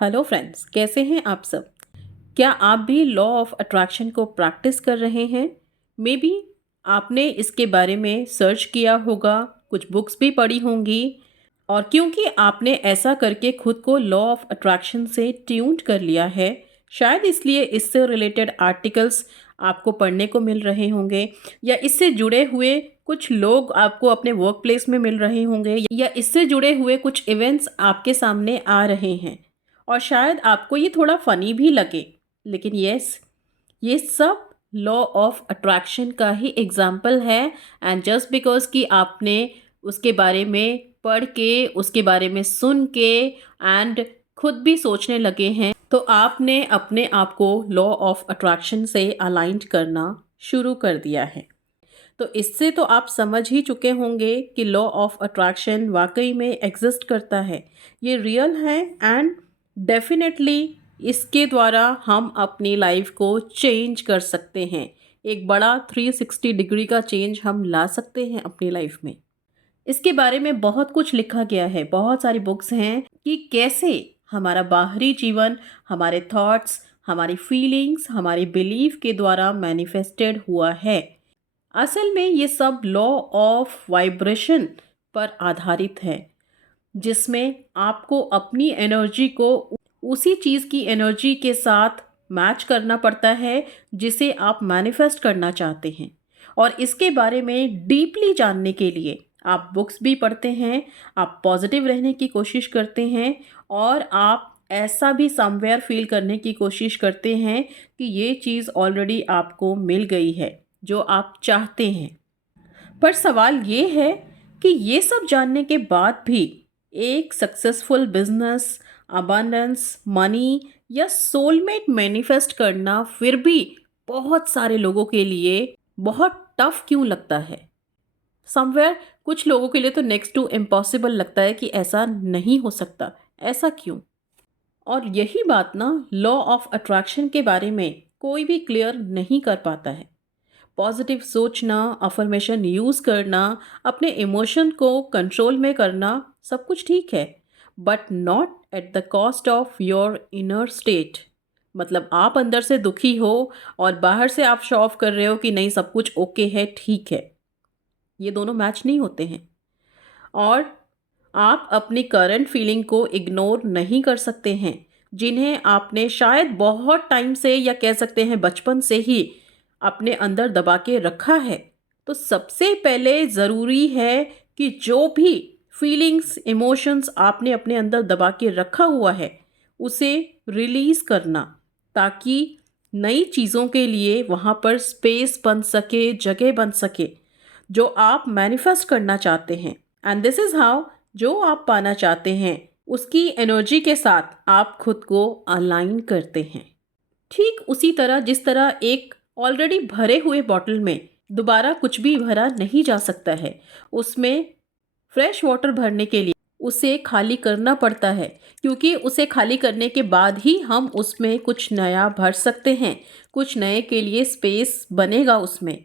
Hello friends, कैसे हैं आप सब। क्या आप भी लॉ ऑफ अट्रैक्शन को प्रैक्टिस कर रहे हैं? मे बी आपने इसके बारे में सर्च किया होगा, कुछ बुक्स भी पढ़ी होंगी, और क्योंकि आपने ऐसा करके खुद को लॉ ऑफ अट्रैक्शन से ट्यून्ड कर लिया है, शायद इसलिए इससे रिलेटेड आर्टिकल्स आपको पढ़ने को मिल रहे होंगे, या इससे जुड़े हुए कुछ लोग आपको अपने वर्क प्लेस में मिल रहे होंगे, या इससे जुड़े हुए कुछ इवेंट्स आपके सामने आ रहे हैं, और शायद आपको ये थोड़ा फ़नी भी लगे। लेकिन यस, ये सब लॉ ऑफ अट्रैक्शन का ही एग्जाम्पल है। एंड जस्ट बिकॉज कि आपने उसके बारे में पढ़ के, उसके बारे में सुन के एंड खुद भी सोचने लगे हैं, तो आपने अपने आप को लॉ ऑफ अट्रैक्शन से अलाइंड करना शुरू कर दिया है। तो इससे तो आप समझ ही चुके होंगे कि लॉ ऑफ अट्रैक्शन वाकई में एग्जिस्ट करता है, ये रियल है, एंड डेफिनेटली इसके द्वारा हम अपनी लाइफ को चेंज कर सकते हैं। एक बड़ा 360 डिग्री का चेंज हम ला सकते हैं अपनी लाइफ में। इसके बारे में बहुत कुछ लिखा गया है, बहुत सारी बुक्स हैं कि कैसे हमारा बाहरी जीवन, हमारे थॉट्स, हमारी फीलिंग्स, हमारी बिलीफ के द्वारा मैनिफेस्टेड हुआ है। असल में ये सब लॉ ऑफ वाइब्रेशन पर आधारित है, जिसमें आपको अपनी एनर्जी को उसी चीज़ की एनर्जी के साथ मैच करना पड़ता है जिसे आप मैनिफेस्ट करना चाहते हैं। और इसके बारे में डीपली जानने के लिए आप बुक्स भी पढ़ते हैं, आप पॉजिटिव रहने की कोशिश करते हैं, और आप ऐसा भी समवेयर फील करने की कोशिश करते हैं कि ये चीज़ ऑलरेडी आपको मिल गई है जो आप चाहते हैं। पर सवाल ये है कि ये सब जानने के बाद भी एक सक्सेसफुल बिजनेस, अबंडेंस, मनी या सोलमेट मैनिफेस्ट करना फिर भी बहुत सारे लोगों के लिए बहुत टफ क्यों लगता है? समवेयर कुछ लोगों के लिए तो नेक्स्ट टू इम्पॉसिबल लगता है कि ऐसा नहीं हो सकता। ऐसा क्यों? और यही बात ना लॉ ऑफ अट्रैक्शन के बारे में कोई भी क्लियर नहीं कर पाता है। पॉजिटिव सोचना, अफर्मेशन यूज़ करना, अपने इमोशन को कंट्रोल में करना, सब कुछ ठीक है, but not at the cost of your inner state. मतलब आप अंदर से दुखी हो और बाहर से आप शो ऑफ कर रहे हो कि नहीं, सब कुछ ओके है, ठीक है। ये दोनों मैच नहीं होते हैं। और आप अपनी करंट फीलिंग को इग्नोर नहीं कर सकते हैं, जिन्हें आपने शायद बहुत टाइम से, या कह सकते हैं बचपन से ही, अपने अंदर दबा के रखा है। तो सबसे पहले ज़रूरी है कि जो भी फीलिंग्स, इमोशंस आपने अपने अंदर दबा के रखा हुआ है, उसे रिलीज़ करना, ताकि नई चीज़ों के लिए वहाँ पर स्पेस बन सके, जगह बन सके, जो आप मैनिफेस्ट करना चाहते हैं। एंड दिस इज़ हाउ जो आप पाना चाहते हैं उसकी एनर्जी के साथ आप खुद को अलाइन करते हैं। ठीक उसी तरह जिस तरह एक ऑलरेडी भरे हुए बॉटल में दोबारा कुछ भी भरा नहीं जा सकता है, उसमें फ्रेश वाटर भरने के लिए उसे खाली करना पड़ता है, क्योंकि उसे खाली करने के बाद ही हम उसमें कुछ नया भर सकते हैं, कुछ नए के लिए स्पेस बनेगा उसमें।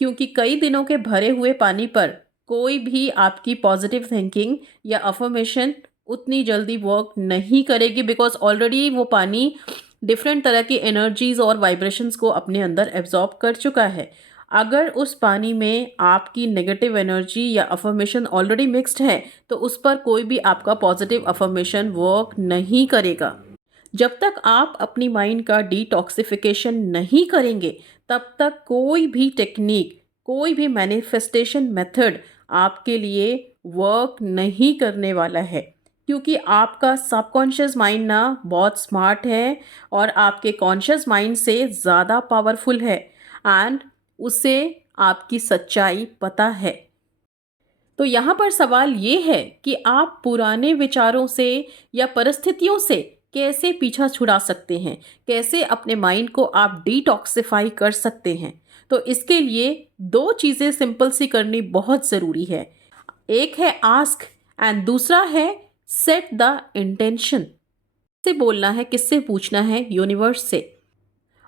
क्योंकि कई दिनों के भरे हुए पानी पर कोई भी आपकी पॉजिटिव थिंकिंग या अफर्मेशन उतनी जल्दी वर्क नहीं करेगी, बिकॉज ऑलरेडी वो पानी डिफरेंट तरह की एनर्जीज और वाइब्रेशंस को अपने अंदर एब्जॉर्ब कर चुका है। अगर उस पानी में आपकी नेगेटिव एनर्जी या अफर्मेशन ऑलरेडी मिक्स्ड है, तो उस पर कोई भी आपका पॉजिटिव अफर्मेशन वर्क नहीं करेगा। जब तक आप अपनी माइंड का डिटॉक्सिफिकेशन नहीं करेंगे, तब तक कोई भी टेक्निक, कोई भी मैनिफेस्टेशन मेथड आपके लिए वर्क नहीं करने वाला है। क्योंकि आपका सबकॉन्शियस माइंड ना बहुत स्मार्ट है और आपके कॉन्शियस माइंड से ज़्यादा पावरफुल है, एंड उसे आपकी सच्चाई पता है। तो यहाँ पर सवाल ये है कि आप पुराने विचारों से या परिस्थितियों से कैसे पीछा छुड़ा सकते हैं, कैसे अपने माइंड को आप डिटॉक्सिफाई कर सकते हैं। तो इसके लिए दो चीज़ें सिंपल सी करनी बहुत ज़रूरी है। एक है आस्क, एंड दूसरा है सेट द इंटेंशन। किससे बोलना है, किससे पूछना है? यूनिवर्स से।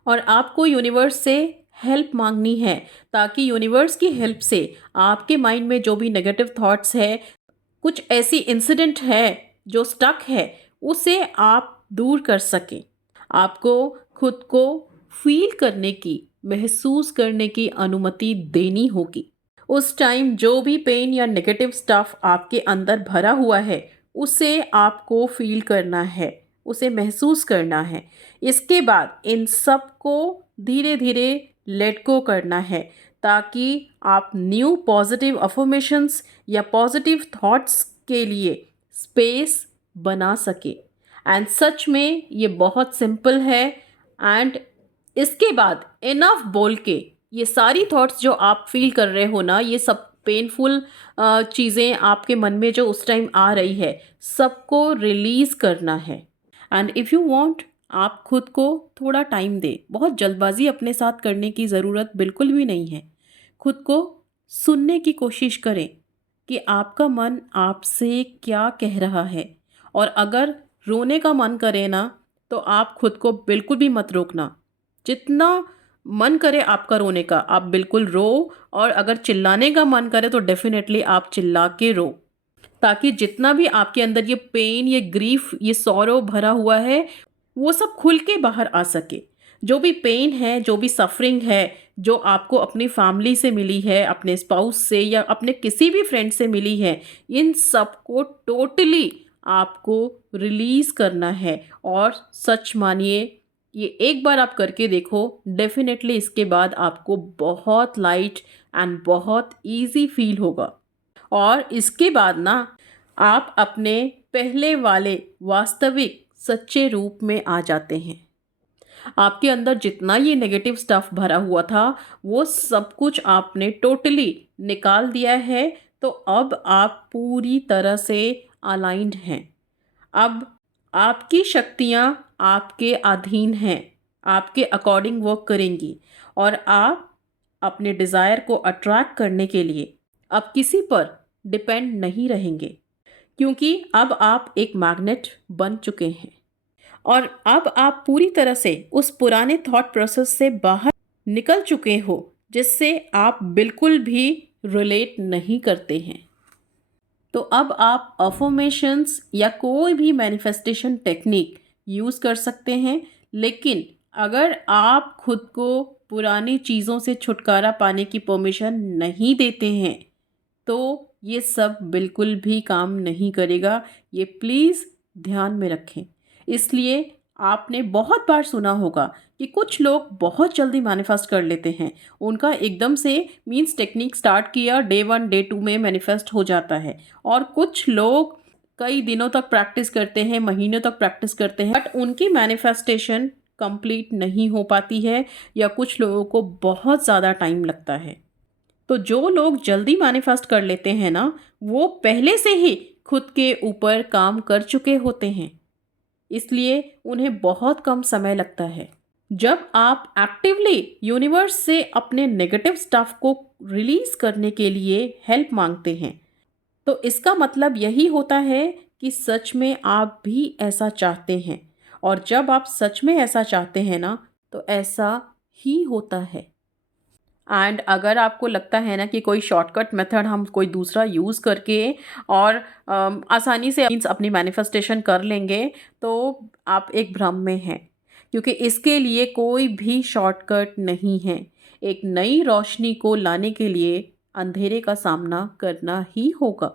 और आपको यूनिवर्स से हेल्प मांगनी है, ताकि यूनिवर्स की हेल्प से आपके माइंड में जो भी नेगेटिव थॉट्स है, कुछ ऐसी इंसिडेंट है जो स्टक है, उसे आप दूर कर सकें। आपको खुद को फील करने की, महसूस करने की अनुमति देनी होगी। उस टाइम जो भी पेन या नेगेटिव स्टफ आपके अंदर भरा हुआ है, उसे आपको फील करना है, उसे महसूस करना है। इसके बाद इन सब को धीरे धीरे लेट गो करना है, ताकि आप न्यू पॉजिटिव अफर्मेशंस या पॉजिटिव थॉट्स के लिए स्पेस बना सके। एंड सच में ये बहुत सिंपल है। एंड इसके बाद इनफ बोल के ये सारी थॉट्स जो आप फील कर रहे हो ना, ये सब पेनफुल चीज़ें आपके मन में जो उस टाइम आ रही है, सबको रिलीज़ करना है। एंड इफ़ यू वांट, आप खुद को थोड़ा टाइम दें। बहुत जल्दबाजी अपने साथ करने की ज़रूरत बिल्कुल भी नहीं है। खुद को सुनने की कोशिश करें कि आपका मन आपसे क्या कह रहा है। और अगर रोने का मन करे ना, तो आप खुद को बिल्कुल भी मत रोकना। जितना मन करे आपका रोने का, आप बिल्कुल रो। और अगर चिल्लाने का मन करे तो डेफिनेटली आप चिल्ला के रो, ताकि जितना भी आपके अंदर ये पेन, ये ग्रीफ, ये सॉरो भरा हुआ है, वो सब खुल के बाहर आ सके। जो भी पेन है, जो भी सफरिंग है, जो आपको अपनी फैमिली से मिली है, अपने स्पाउस से या अपने किसी भी फ्रेंड से मिली है, इन सब को टोटली आपको रिलीज़ करना है। और सच मानिए, ये एक बार आप करके देखो, डेफिनेटली इसके बाद आपको बहुत लाइट एंड बहुत इजी फील होगा। और इसके बाद ना, आप अपने पहले वाले वास्तविक सच्चे रूप में आ जाते हैं। आपके अंदर जितना ये नेगेटिव स्टफ भरा हुआ था, वो सब कुछ आपने टोटली निकाल दिया है। तो अब आप पूरी तरह से अलाइंड हैं। अब आपकी शक्तियाँ आपके अधीन हैं, आपके अकॉर्डिंग वर्क करेंगी। और आप अपने डिज़ायर को अट्रैक्ट करने के लिए अब किसी पर डिपेंड नहीं रहेंगे, क्योंकि अब आप एक मैग्नेट बन चुके हैं। और अब आप पूरी तरह से उस पुराने थॉट प्रोसेस से बाहर निकल चुके हो, जिससे आप बिल्कुल भी रिलेट नहीं करते हैं। तो अब आप अफर्मेशंस या कोई भी मैनिफेस्टेशन टेक्निक यूज़ कर सकते हैं। लेकिन अगर आप खुद को पुरानी चीज़ों से छुटकारा पाने की परमिशन नहीं देते हैं, तो ये सब बिल्कुल भी काम नहीं करेगा। ये प्लीज़ ध्यान में रखें। इसलिए आपने बहुत बार सुना होगा कि कुछ लोग बहुत जल्दी मैनिफेस्ट कर लेते हैं। उनका एकदम से मीन्स टेक्निक स्टार्ट किया, डे 1 डे 2 में मैनिफेस्ट हो जाता है। और कुछ लोग कई दिनों तक प्रैक्टिस करते हैं, महीनों तक प्रैक्टिस करते हैं, बट उनकी मैनिफेस्टेशन कंप्लीट नहीं हो पाती है, या कुछ लोगों को बहुत ज़्यादा टाइम लगता है। तो जो लोग जल्दी मैनिफेस्ट कर लेते हैं ना, वो पहले से ही खुद के ऊपर काम कर चुके होते हैं, इसलिए उन्हें बहुत कम समय लगता है। जब आप एक्टिवली यूनिवर्स से अपने नेगेटिव स्टफ को रिलीज करने के लिए हेल्प मांगते हैं, तो इसका मतलब यही होता है कि सच में आप भी ऐसा चाहते हैं। और जब आप सच में ऐसा चाहते हैं ना, तो ऐसा ही होता है। एंड अगर आपको लगता है ना कि कोई शॉर्टकट मेथड हम कोई दूसरा यूज़ करके और आसानी से मीन्स अपनी मैनिफेस्टेशन कर लेंगे, तो आप एक भ्रम में हैं, क्योंकि इसके लिए कोई भी शॉर्टकट नहीं है। एक नई रोशनी को लाने के लिए अंधेरे का सामना करना ही होगा।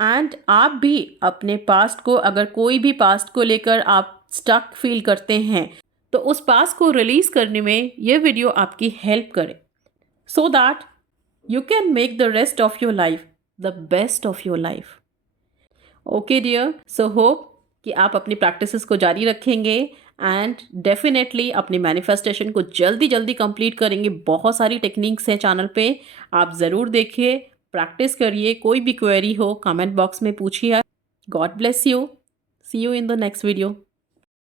एंड आप भी अपने पास्ट को, अगर कोई भी पास्ट को लेकर आप स्टक फील करते हैं, तो उस पास्ट को रिलीज़ करने में ये वीडियो आपकी हेल्प करे, so that you can make the rest of your life the best of your life. Okay dear, so hope कि आप अपनी प्रैक्टिसेस को जारी रखेंगे एंड डेफिनेटली अपनी मैनिफेस्टेशन को जल्दी जल्दी कंप्लीट करेंगे। बहुत सारी टेक्निक्स हैं चैनल पे, आप ज़रूर देखिए, प्रैक्टिस करिए। कोई भी क्वेरी हो कमेंट बॉक्स में पूछिए। God bless you, see you in the next video.